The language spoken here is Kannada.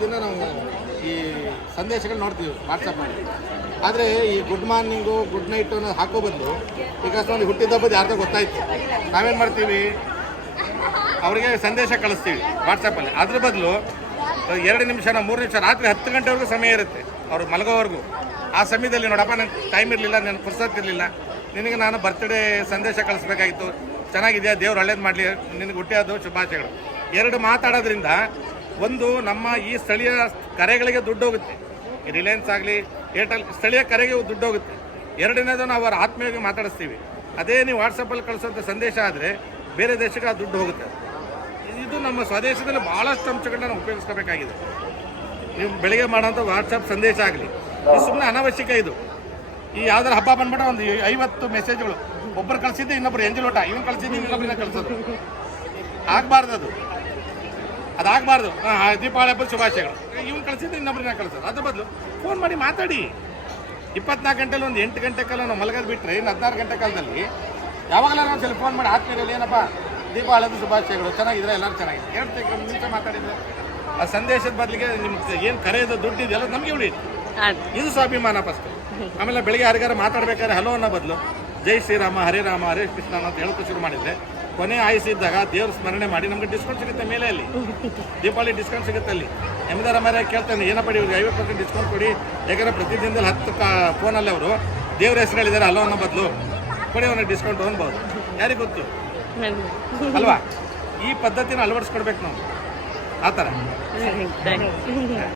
ದಿನ ನಾವು ಈ ಸಂದೇಶಗಳು ನೋಡ್ತೀವಿ ವಾಟ್ಸಪ್ಪಲ್ಲಿ ಆದರೆ ಈ ಗುಡ್ ಮಾರ್ನಿಂಗು ಗುಡ್ ನೈಟ್ ಅನ್ನೋದು ಹಾಕೋ ಬದಲು ಈಗ ಹುಟ್ಟಿದ ಹಬ್ಬದ ಯಾರ್ದೋ ಗೊತ್ತಾಯ್ತು. ನಾವೇನು ಮಾಡ್ತೀವಿ? ಅವರಿಗೆ ಸಂದೇಶ ಕಳಿಸ್ತೀವಿ ವಾಟ್ಸಪ್ಪಲ್ಲಿ ಅದ್ರ ಬದಲು ಎರಡು ನಿಮಿಷ ಮೂರು ನಿಮಿಷ, ರಾತ್ರಿ ಹತ್ತು ಗಂಟೆವರೆಗೂ ಸಮಯ ಇರುತ್ತೆ ಅವ್ರು ಮಲಗೋವರೆಗೂ. ಆ ಸಮಯದಲ್ಲಿ ನೋಡಪ್ಪ ನನಗೆ ಟೈಮ್ ಇರಲಿಲ್ಲ ನನ್ನ ಪುರ್ಸತ್ ಇರಲಿಲ್ಲ. ನಿನಗೆ ನಾನು ಬರ್ತ್ಡೇ ಸಂದೇಶ ಕಳಿಸ್ಬೇಕಾಗಿತ್ತು. ಚೆನ್ನಾಗಿದೆಯಾ? ದೇವ್ರು ಒಳ್ಳೇದು ಮಾಡಲಿ. ನಿನಗೆ ಹುಟ್ಟಿಯೋದು ಶುಭಾಶಯಗಳು. ಎರಡು ಮಾತಾಡೋದ್ರಿಂದ ಒಂದು ನಮ್ಮ ಈ ಸ್ಥಳೀಯ ಕರೆಗಳಿಗೆ ದುಡ್ಡು ಹೋಗುತ್ತೆ. ರಿಲಯನ್ಸ್ ಆಗಲಿ, ಏರ್ಟೆಲ್, ಸ್ಥಳೀಯ ಕರೆಗೆ ದುಡ್ಡು ಹೋಗುತ್ತೆ. ಎರಡನೇದು ನಾವು ಅವರ ಆತ್ಮೀಯವಾಗಿ ಮಾತಾಡಿಸ್ತೀವಿ. ಅದೇ ನೀವು ವಾಟ್ಸಪ್ಪಲ್ಲಿ ಕಳಿಸೋಂಥ ಸಂದೇಶ ಆದರೆ ಬೇರೆ ದೇಶಕ್ಕೆ ಆ ದುಡ್ಡು ಹೋಗುತ್ತೆ. ಇದು ನಮ್ಮ ಸ್ವದೇಶದಲ್ಲಿ ಭಾಳಷ್ಟು ಅಂಶಗಳನ್ನ ನಾವು ಉಪಯೋಗಿಸ್ಕೋಬೇಕಾಗಿದೆ. ನೀವು ಬೆಳಿಗ್ಗೆ ಮಾಡೋಂಥ ವಾಟ್ಸಪ್ ಸಂದೇಶ ಆಗಲಿ, ಇದು ಸುಮ್ಮನೆ ಅನವಶ್ಯಕ ಇದು. ಈ ಯಾವ್ದಾರ ಹಬ್ಬ ಬಂದ್ಬಿಟ್ಟು ಒಂದು ಐವತ್ತು ಮೆಸೇಜ್ಗಳು ಒಬ್ಬರು ಕಳಿಸಿದ್ದು, ಇನ್ನೊಬ್ರು ಎಂಜಲೋಟ ಇವನು ಕಳಿಸಿದ್ದು ಇನ್ನೊಬ್ಬರನ್ನ ಕಳಿಸೋದು ಆಗಬಾರ್ದು ಅದು. ಅದಾಗಬಾರ್ದು. ದೀಪಾವಳಿ ಹಬ್ಬದ ಶುಭಾಶಯಗಳು. ಇವ್ನು ಕಳಿಸಿದ್ದು ಇನ್ನೊಬ್ರನ್ನ ಕಳಿಸೋದು. ಅದ್ರ ಬದಲು ಫೋನ್ ಮಾಡಿ ಮಾತಾಡಿ. ಇಪ್ಪತ್ನಾಲ್ಕು ಗಂಟೆಲಿ ಒಂದು ಎಂಟು ಗಂಟೆ ಕಾಲ ನಾವು ಮಲಗೋದು ಬಿಟ್ಟರೆ ಇನ್ನು ಹದಿನಾರು ಗಂಟೆ ಕಾಲದಲ್ಲಿ ಯಾವಾಗಲೂ ಸ್ವಲ್ಪ ಫೋನ್ ಮಾಡಿ ಆತ್ಮೀಯರಲ್ಲಿ ಏನಪ್ಪ ದೀಪಾವಳಿ ಹಬ್ಬದ ಶುಭಾಶಯಗಳು ಚೆನ್ನಾಗಿದ್ರೆ ಎಲ್ಲರೂ ಚೆನ್ನಾಗಿದೆ ಎರಡು ಒಂದು ನಿಮಿಷ ಮಾತಾಡಿದ್ರೆ ಆ ಸಂದೇಶದ ಬದಲಿಗೆ ನಿಮ್ಗೆ ಏನು ಕರೆಯೋದು ದುಡ್ಡು ಎಲ್ಲ ನಮಗೆ ಉಳಿಯುತ್ತೆ. ಇದು ಸ್ವಾಭಿಮಾನ ಫಸ್ಟ್ ಆಮೇಲೆ ಬೆಳಿಗ್ಗೆ ಯಾರಿಗಾರು ಮಾತಾಡ್ಬೇಕಾದ್ರೆ ಹಲೋ ಅನ್ನೋ ಬದಲು ಜೈ ಶ್ರೀರಾಮ ಹರೇ ರಾಮ ಹರೇ ಕೃಷ್ಣ ಅಂತ ಹೇಳ್ಕೊ ಶುರು ಮಾಡಿದ್ರೆ ಕೊನೆ ಆಯಿಸಿದ್ದಾಗ ದೇವ್ರ ಸ್ಮರಣೆ ಮಾಡಿ ನಮ್ಗೆ ಡಿಸ್ಕೌಂಟ್ ಸಿಗುತ್ತೆ ಮೇಲೆ ಅಲ್ಲಿ ದೀಪಾವಳಿ ಡಿಸ್ಕೌಂಟ್ ಸಿಗುತ್ತೆ ಅಲ್ಲಿ. ಎಮ್ದಾರ ಮರ ಕೇಳ್ತಾನೆ, ಏನಪ್ಪ ಇವ್ರಿಗೆ ಐವತ್ತು ಪರ್ಸೆಂಟ್ ಡಿಸ್ಕೌಂಟ್ ಕೊಡಿ. ಯಾಕಂದ್ರೆ ಪ್ರತಿದಿನದಲ್ಲಿ ಹತ್ತು ಫೋನಲ್ಲಿ ಅವರು, ದೇವ್ರ ಹೆಸರು ಹೇಳಿದ್ದಾರೆ ಹಲೋ ಅನ್ನೋ ಬದಲು. ಕೊಡಿ ಅವ್ರಿಗೆ ಡಿಸ್ಕೌಂಟ್ ಅನ್ಬೋದು ಯಾರಿಗೆ ಗೊತ್ತು? ಅಲ್ವಾ? ಈ ಪದ್ಧತಿನ ಅಳವಡಿಸ್ಕೊಡ್ಬೇಕು ನಾವು. ಆ ಥರ.